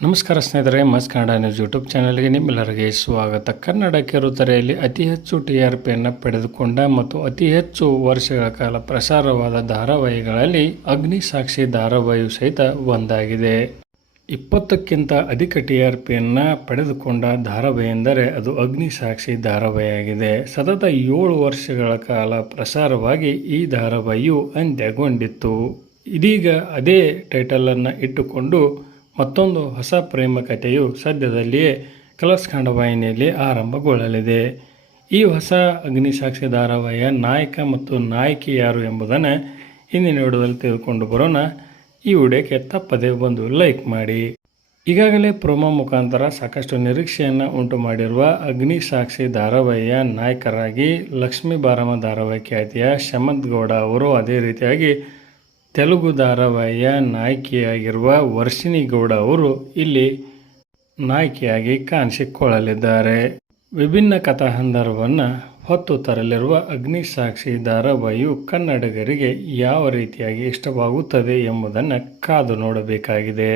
ನಮಸ್ಕಾರ ಸ್ನೇಹಿತರೆ, ಮಸ್ ಕನ್ನಡ ನ್ಯೂಸ್ ಯೂಟ್ಯೂಬ್ ಚಾನಲ್ಗೆ ನಿಮ್ಮೆಲ್ಲರಿಗೆ ಸ್ವಾಗತ. ಕನ್ನಡ ಕಿರುತೆರೆಯಲ್ಲಿ ಅತಿ ಹೆಚ್ಚು TRPಯನ್ನು ಪಡೆದುಕೊಂಡ ಮತ್ತು ಅತಿ ಹೆಚ್ಚು ವರ್ಷಗಳ ಕಾಲ ಪ್ರಸಾರವಾದ ಧಾರಾವಾಹಿಗಳಲ್ಲಿ ಅಗ್ನಿಸಾಕ್ಷಿ ಧಾರಾವಾಹಿಯು ಸಹಿತ ಒಂದಾಗಿದೆ. 20ಕ್ಕಿಂತ ಅಧಿಕ TRPಯನ್ನು ಪಡೆದುಕೊಂಡ ಧಾರಾವಾಹಿ ಎಂದರೆ ಅದು ಅಗ್ನಿಸಾಕ್ಷಿ ಧಾರಾವಾಹಿಯಾಗಿದೆ. ಸತತ 7 ವರ್ಷಗಳ ಕಾಲ ಪ್ರಸಾರವಾಗಿ ಈ ಧಾರಾವಾಹಿಯು ಅಂತ್ಯಗೊಂಡಿತ್ತು. ಇದೀಗ ಅದೇ ಟೈಟಲನ್ನು ಇಟ್ಟುಕೊಂಡು ಮತ್ತೊಂದು ಹೊಸ ಪ್ರೇಮ ಕಥೆಯು ಸದ್ಯದಲ್ಲಿಯೇ ಕಲರ್ಸ್ ಕನ್ನಡ ವಾಹಿನಿಯಲ್ಲಿ ಆರಂಭಗೊಳ್ಳಲಿದೆ. ಈ ಹೊಸ ಅಗ್ನಿಸಾಕ್ಷಿ ಧಾರಾವಾಹಿಯ ನಾಯಕ ಮತ್ತು ನಾಯಕಿ ಯಾರು ಎಂಬುದನ್ನು ಇಂದಿನ ವಿಡಿಯೋದಲ್ಲಿ ತಿಳಿದುಕೊಂಡು ಬರೋಣ. ಈ ವಿಡಿಯೋಕ್ಕೆ ತಪ್ಪದೆ ಒಂದು ಲೈಕ್ ಮಾಡಿ. ಈಗಾಗಲೇ ಪ್ರೊಮೋ ಮುಖಾಂತರ ಸಾಕಷ್ಟು ನಿರೀಕ್ಷೆಯನ್ನು ಉಂಟು ಮಾಡಿರುವ ಅಗ್ನಿಸಾಕ್ಷಿ ಧಾರಾವಾಹಿಯ ನಾಯಕರಾಗಿ ಲಕ್ಷ್ಮೀ ಬಾರಮ್ಮ ಧಾರಾವಾಹಿ ಖ್ಯಾತಿಯ ಶಮಂತ್ ಗೌಡ ಅವರು, ಅದೇ ರೀತಿಯಾಗಿ ತೆಲುಗು ಧಾರಾವಾಹಿಯ ನಾಯಕಿಯಾಗಿರುವ ವರ್ಷಿಣಿ ಗೌಡ ಅವರು ಇಲ್ಲಿ ನಾಯಕಿಯಾಗಿ ಕಾಣಿಸಿಕೊಳ್ಳಲಿದ್ದಾರೆ. ವಿಭಿನ್ನ ಕಥಾಹಂದರವನ್ನು ಹೊತ್ತು ತರಲಿರುವ ಅಗ್ನಿಸಾಕ್ಷಿ ಧಾರಾವಾಹಿಯು ಕನ್ನಡಿಗರಿಗೆ ಯಾವ ರೀತಿಯಾಗಿ ಇಷ್ಟವಾಗುತ್ತದೆ ಎಂಬುದನ್ನು ಕಾದು ನೋಡಬೇಕಾಗಿದೆ.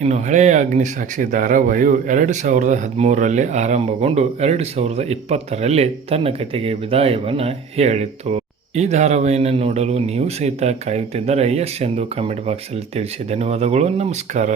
ಇನ್ನು ಹಳೆಯ ಅಗ್ನಿಸಾಕ್ಷಿ ಧಾರಾವಾಹಿಯು 2013ರಲ್ಲಿ ಆರಂಭಗೊಂಡು 2020ರಲ್ಲಿ ತನ್ನ ಕಥೆಗೆ ವಿದಾಯವನ್ನು ಹೇಳಿತ್ತು. ಈ ಧಾರಾವಾಹಿಯನ್ನು ನೋಡಲು ನೀವು ಸಹಿತ ಕಾಯುತ್ತಿದ್ದರೆ ಎಸ್ ಎಂದು ಕಾಮೆಂಟ್ ಬಾಕ್ಸಲ್ಲಿ ತಿಳಿಸಿ. ಧನ್ಯವಾದಗಳು. ನಮಸ್ಕಾರ.